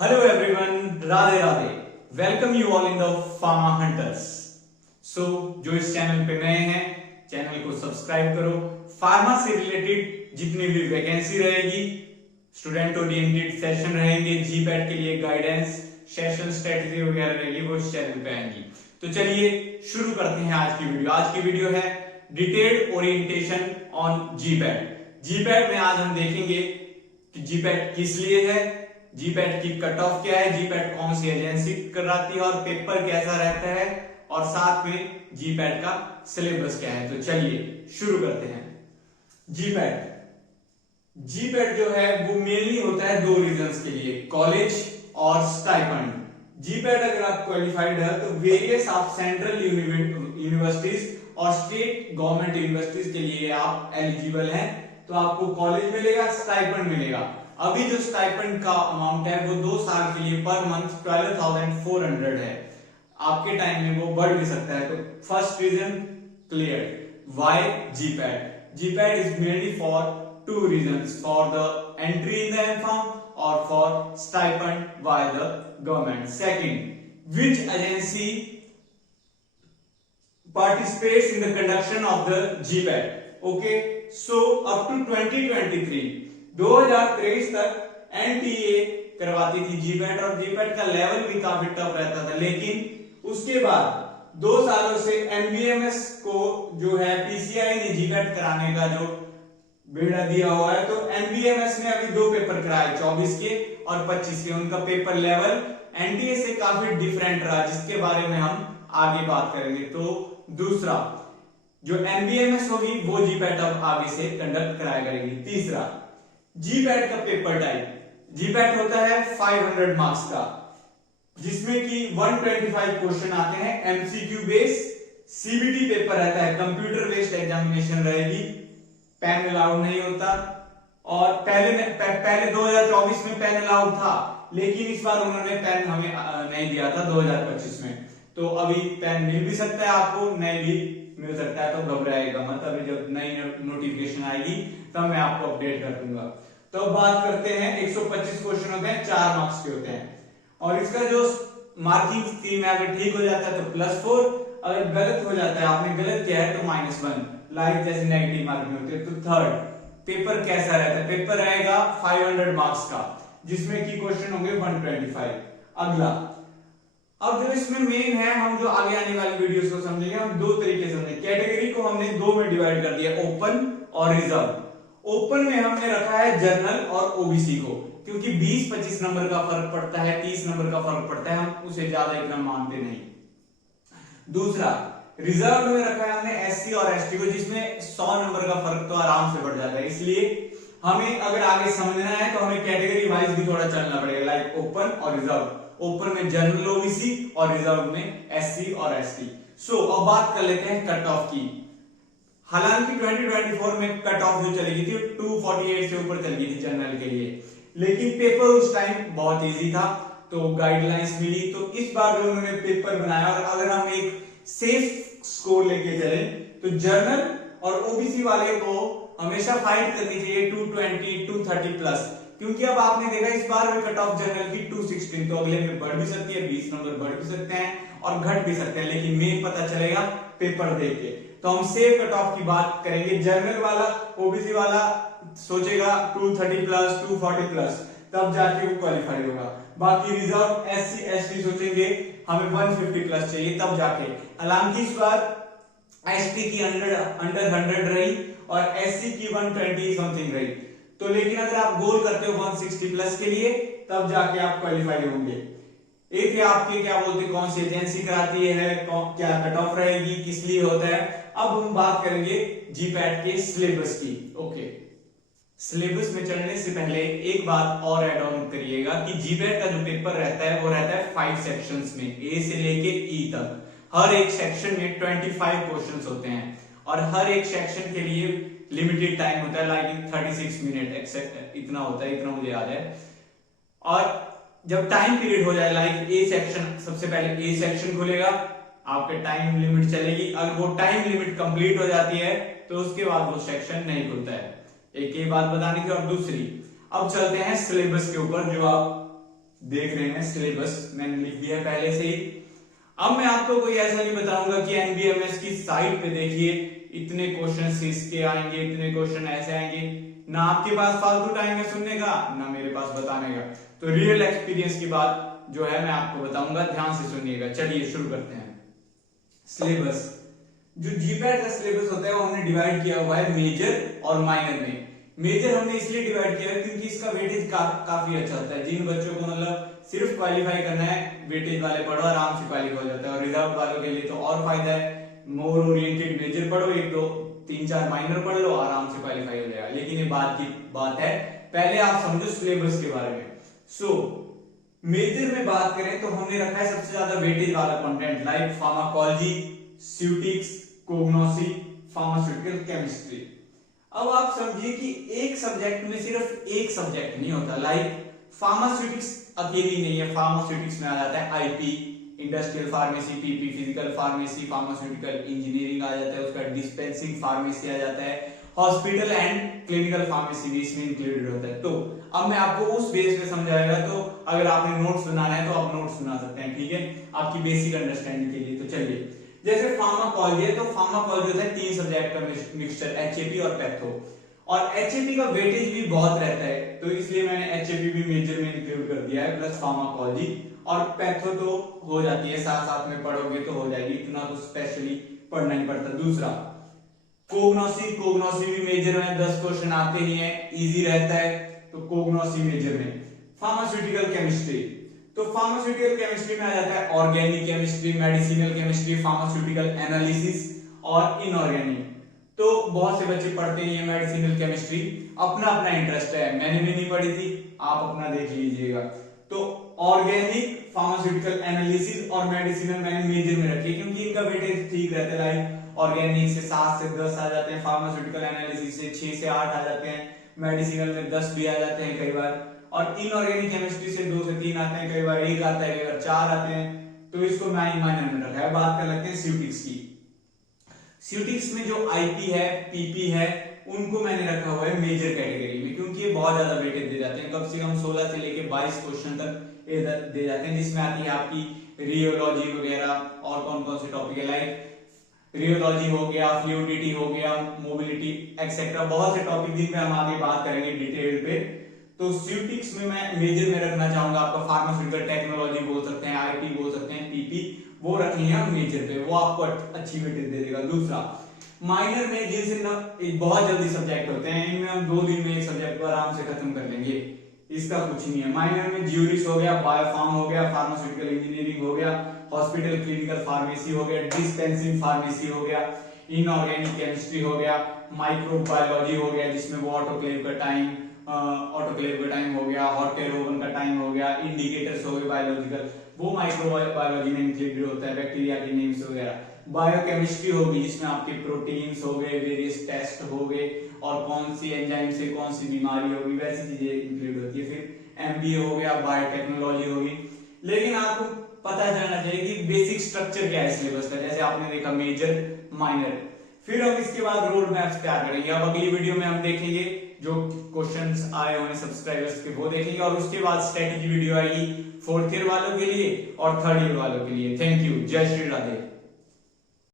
Hello everyone, Radhe Radhe. Welcome you all in the pharma hunters. So जो इस channel पे नए हैं, चैनल को सब्सक्राइब करो। फार्मा से रिलेटेड जितनी भी वैकेंसी रहेगी, स्टूडेंट ओरिएंटेड सेशन रहेंगे, जीपैट के लिए गाइडेंस, सेशन स्ट्रेटजी वगैरह रहेगी, वो इस चैनल पे आएंगी। तो चलिए शुरू करते हैं आज की वीडियो। आज की वीडियो है detailed orientation on GPAT. GPAT में आज हम देखेंगे कि जीपैट किस लिए है, जीपैट की कट ऑफ क्या है, जीपैट कौन सी एजेंसी कराती है और पेपर कैसा रहता है, और साथ में जीपैट का सिलेबस क्या है। तो चलिए शुरू करते हैं। जीपैट जीपैट जो है वो मेनली होता है दो रीजंस के लिए, कॉलेज और स्टाइपेंड। जीपैट अगर आप क्वालिफाइड है तो वेरियस आप सेंट्रल यूनिवर्सिटीज और स्टेट गवर्नमेंट यूनिवर्सिटीज के लिए आप एलिजिबल हैं। तो आपको कॉलेज मिलेगा, स्टाइपेंड मिलेगा। अभी जो स्टाइपेंड का अमाउंट है वो 2 साल के लिए पर मंथ 12,400 है। आपके टाइम में वो बढ़ भी सकता है। तो first reason clear. Why GPAT? GPAT is mainly for two reasons, for the entry in the MPharm और for stipend by the government. Second, which agency participates in the conduction of the GPAT? Okay, so up to 2023 तक NTA करवाती थी GPAT, और GPAT का level भी काफी tough रहता था। लेकिन उसके बाद 2 सालों से एनबीएमएस को जो है पीसीआई ने जीपैट कराने का जो बेड़ा दिया हुआ है, तो एनबीएमएस ने अभी 2 पेपर कराए, 24 के और 25 के। उनका पेपर लेवल एनटीए से काफी डिफरेंट रहा, जिसके बारे में हम आगे बात करेंगे। तो दूसरा, जो एनबीएमएस होगी वो जीपैट अब आगे से कंडक्ट कराया करेगी। तीसरा, जीपैट का पेपर टाइप। जीपैट होता है 500 मार्क्स का, जिसमें कि 125 क्वेश्चन आते हैं एमसीक्यू बेस। सीबीटी पेपर रहता है, कंप्यूटर बेस्ड एग्जामिनेशन रहेगी, पेन अलाउड नहीं होता। और पहले 2024 में पेन अलाउड था, लेकिन इस बार उन्होंने पेन हमें नहीं दिया था 2025 में। तो अभी पेन मिल भी सकता है आपको, नहीं भी मिल सकता है, तो घबराएगा मत। अभी जब नई नोटिफिकेशन आएगी तब मैं आपको अपडेट कर दूंगा। तो बात करते हैं, 125 क्वेश्चन होते हैं, 4 मार्क्स के होते हैं। और इसका जो मार्किंग स्कीम है, अगर ठीक हो जाता है तो +4, अगर गलत हो जाता है, आपने गलत किया है तो -1, लाइक जैसे नेगेटिव मार्किंग होती है। तो थर्ड, पेपर कैसा रहता है? पेपर रहेगा 500 मार्क्स का, जिसमें की क्वेश्चन होंगे 125। अगला, अब जो इसमें मेन है, हम जो आगे आने वाली वीडियोस को समझेंगे, हम 2 तरीके से समझेंगे। कैटेगरी को हमने 2 में डिवाइड कर दिया, ओपन और रिजर्व। ओपन में हमने रखा है जनरल और ओबीसी को, क्योंकि 20-25 नंबर का फर्क पड़ता है, 30 नंबर का फर्क पड़ता है, हम उसे ज्यादा इतना मानते नहीं। दूसरा, रिजर्व में रखा है हमने एससी और एसटी को, जिसमें 100 नंबर का फर्क तो आराम से पड़ जाता है। इसलिए हमें अगर आगे समझना है तो हमें कैटेगरी वाइज भी थोड़ा चलना पड़ेगा, लाइक ओपन और रिजर्व। ओपन में जनरल ओबीसी और रिजर्व में एससी और एसटी। सो अब बात कर लेते हैं कट ऑफ की। हालांकि 2024 में कट ऑफ जो चली गई थी 248 से ऊपर चली गई थी जनरल के लिए, लेकिन पेपर उस टाइम बहुत इजी था, तो गाइडलाइंस मिली। तो इस बार जो उन्होंने पेपर बनाया, और अगर हम एक सेफ स्कोर लेके चले तो जनरल और ओबीसी वाले को हमेशा फाइट करनी चाहिए 220, 230 प्लस, क्योंकि अब आपने देखा इस बार में कट ऑफ जनरल की 216, तो अगले में बढ़ भी सकती है, 20 नंबर बढ़ भी सकते हैं और घट भी सकते हैं, लेकिन मेन पता चलेगा पेपर देख के। तो हम सेफ कट ऑफ की बात करेंगे। जनरल वाला, ओबीसी वाला सोचेगा 230 प्लस, 240 प्लस, तब जाके वो क्वालिफाइड होगा। बाकी रिजर्व, एससी एसटी सोचेंगे हमें 150 प्लस चाहिए, तब जाके। हालांकि इस बार एसटी की अंडर 100 रही और एससी की 120 समथिंग रही, तो लेकिन अगर आप गोल करते हो 160 प्लस के लिए, तब जाके आप क्वालिफाई होंगे। एक है आपके क्या बोलते हैं, कौन सी एजेंसी कराती है, क्या कट ऑफ रहेगी, किस लिए होता है। अब हम बात करेंगे जीपैट के सिलेबस की। ओके, सिलेबस में चलने से पहले एक बात और ऐड ऑन करिएगा कि जीपैट का जो पेपर रहता है वो रहता है 5 सेक्शंस में, ए से लेके ई तक। हर एक सेक्शन में 25 क्वेश्चंस होते हैं, और हर एक सेक्शन के लिए लिमिटेड टाइम होता है, लाइक 36 मिनट एक्सेप्ट इतना होता है, इतना मुझे याद है। और जब टाइम पीरियड हो जाए, लाइक ए सेक्शन, सबसे पहले ए सेक्शन खुलेगा, आपके टाइम लिमिट चलेगी। अगर वो टाइम लिमिट कंप्लीट हो जाती है तो उसके बाद वो सेक्शन नहीं खुलता है। एक ये बात बताने की। और दूसरी, अब चलते हैं सिलेबस के ऊपर, जो आप देख रहे हैं सिलेबस मैंने लिख दिया है पहले से ही। अब मैं आपको कोई ऐसा नहीं बताऊंगा कि एनबीएमएस की साइट पे देखिए इतने क्वेश्चन इसके आएंगे, इतने क्वेश्चन ऐसे आएंगे। ना आपके पास फालतू टाइम है सुनने का, ना मेरे पास बताने का। तो रियल एक्सपीरियंस की बात जो है मैं आपको बताऊंगा, ध्यान से सुनिएगा। चलिए शुरू करते हैं। सिलेबस, जो जीपैट का सिलेबस होता है वो हमने डिवाइड किया हुआ है मेजर और माइनर में। मेजर हमने इसलिए डिवाइड किया है क्योंकि इसका वेटेज काफी अच्छा होता है। जिन बच्चों को मतलब सिर्फ क्वालिफाई करना है, वेटेज वाले पढ़ो, आराम से क्वालिफाई हो जाता है। और रिजर्व वालों के लिए तो और फायदा है, मोर ओरिएंटेड मेजर पढ़ो, 1 2 3 4 माइनर पढ़ लो, आराम से क्वालिफाई हो जाएगा। लेकिन ये बात है, पहले आप समझो सिलेबस के बारे में। मेजर में बात करें तो हमने रखा है सबसे ज्यादा वेटेज वाला content, like pharmacology, ceutics, cognosy, pharmaceutical chemistry. अब आप समझिए कि एक सब्जेक्ट में सिर्फ एक सब्जेक्ट नहीं होता, लाइक फार्मास्यूटिक्स अकेली नहीं है। फार्मास्यूटिक्स में आ जाता है IP, industrial pharmacy, PP, physical pharmacy, pharmaceutical engineering आ जाता है, उसका डिस्पेंसिंग फार्मेसी आ जाता है, हॉस्पिटल एंड क्लिनिकल फार्मेसी भी इसमें इंक्लूडेड होता है। तो अब मैं आपको उस बेस पे समझाएगा, तो अगर आपने नोट्स बनाना है तो आप नोट्स बना सकते हैं, ठीक है, आपकी बेसिक अंडरस्टैंडिंग के लिए। तो चलिए, जैसे फार्माकोलॉजी है तो फार्माकोलॉजी होता है 3 सब्जेक्ट का मिक्सचर, एचएपी और पैथो। और एचएपी का वेटेज भी बहुत रहता है, तो इसलिए मैंने एचएपी भी मेजर में इंक्लूड कर दिया है, प्लस फार्माकोलॉजी। और पैथो तो हो जाती है, साथ साथ में पढ़ोगे तो हो जाएगी, इतना तो स्पेशली पढ़ना नहीं पड़ता। दूसरा कोग्नोसी भी मेजर में 10 क्वेश्चन आते ही है, इजी रहता है, तो कोग्नोसी मेजर में। फार्मास्यूटिकल केमिस्ट्री, तो फार्मास्यूटिकल केमिस्ट्री में आ जाता है organic chemistry, medicinal chemistry, pharmaceutical analysis और इनऑर्गेनिक। तो बहुत से बच्चे पढ़ते ही है मेडिसिनल केमिस्ट्री, अपना अपना इंटरेस्ट है, मैंने भी नहीं पढ़ी थी, आप अपना देख लीजिएगा। तो ऑर्गेनिक, फार्मास्यूटिकल एनालिसिस और मेडिसिनल मैंने मेजर में रखी क्योंकि इनका वेटेज ठीक रहता है, लाइक ऑर्गेनिक से 7 से 10 आ जाते हैं, फार्मास्यूटिकल एनालिसिस से 6 से 8 आ जाते हैं, मेडिसिनल में 10 भी आ जाते हैं कई बार, और इनऑर्गेनिक केमिस्ट्री से 2 से 3 आते हैं, कई बार 1 आता है, कई बार 4 आते हैं। तो इसको माइनर में रखा है। बात कर लेते हैं स्यूटिक्स की। स्यूटिक्स में जो आईपी है, पीपी है, उनको मैंने रखा हुआ है मेजर कैटेगरी में, क्योंकि ये बहुत ज्यादा वेटेज दे जाते हैं, कम से कम 16 से लेके 22 क्वेश्चन तक दे जाते हैं, जिसमें आती है आपकी रियोलॉजी वगैरह और कौन कौन से टॉपिक है, लाइक रियोलॉजी हो गया, फ्लूइडिटी हो गया, मोबिलिटी एक्सेट्रा, बहुत से टॉपिक जिन पे हम आगे बात करेंगे डिटेल पे। तो स्यूटिक्स में मैं मेजर में रखना चाहूंगा आपका फार्मास्यूटिकल टेक्नोलॉजी बोल सकते हैं, आईपी बोल सकते हैं, पीपी, वो रखेंगे हम मेजर पे, वो आपको अच्छी वेटेज दे देगा। दूसरा माइनर में जिनसे बहुत जल्दी सब्जेक्ट होते हैं, इनमें हम 2 दिन में एक सब्जेक्ट को आराम से खत्म कर लेंगे, इसका कुछ नहीं है। माइनर में ज्यूरिस हो गया, बायोफार्म हो गया, फार्मास्यूटिकल इंजीनियरिंग हो गया, हॉस्पिटल क्लिनिकल फार्मेसी हो गया, डिस्पेंसिंग फार्मेसी हो गया, इनऑर्गेनिक केमिस्ट्री हो गया, माइक्रोबायोलॉजी हो गया जिसमें वो ऑटोक्लेव का टाइम हो गया, हॉटेल ओवन का टाइम हो गया, इंडिकेटर्स हो गए बायोलॉजिकल, वो माइक्रोबायोलॉजी में इंक्लूडेड होता है, बैक्टीरिया के नेम्स वगैरह। बायोकेमिस्ट्री होगी जिसमें आपके प्रोटीन्स हो गए, वेरियस टेस्ट हो गए, और कौन सी एंजाइम से कौन सी बीमारी होगी, वैसी चीजें इंक्लूड होती है। फिर एमबीए हो गया, बायोटेक्नोलॉजी होगी। लेकिन आपको पता चलना चाहिए कि बेसिक स्ट्रक्चर क्या है सिलेबस का, जैसे आपने देखा मेजर, माइनर। फिर हम इसके बाद रोड मैप्स तैयार करेंगे। अब अगली वीडियो में हम देखेंगे जो क्वेश्चंस आए हुए सब्सक्राइबर्स के, वो देखेंगे, और उसके बाद स्ट्रेटेजी वीडियो आएगी 4th ईयर वालों के लिए और 3rd ईयर वालों के लिए। थैंक यू, जय श्री राधे।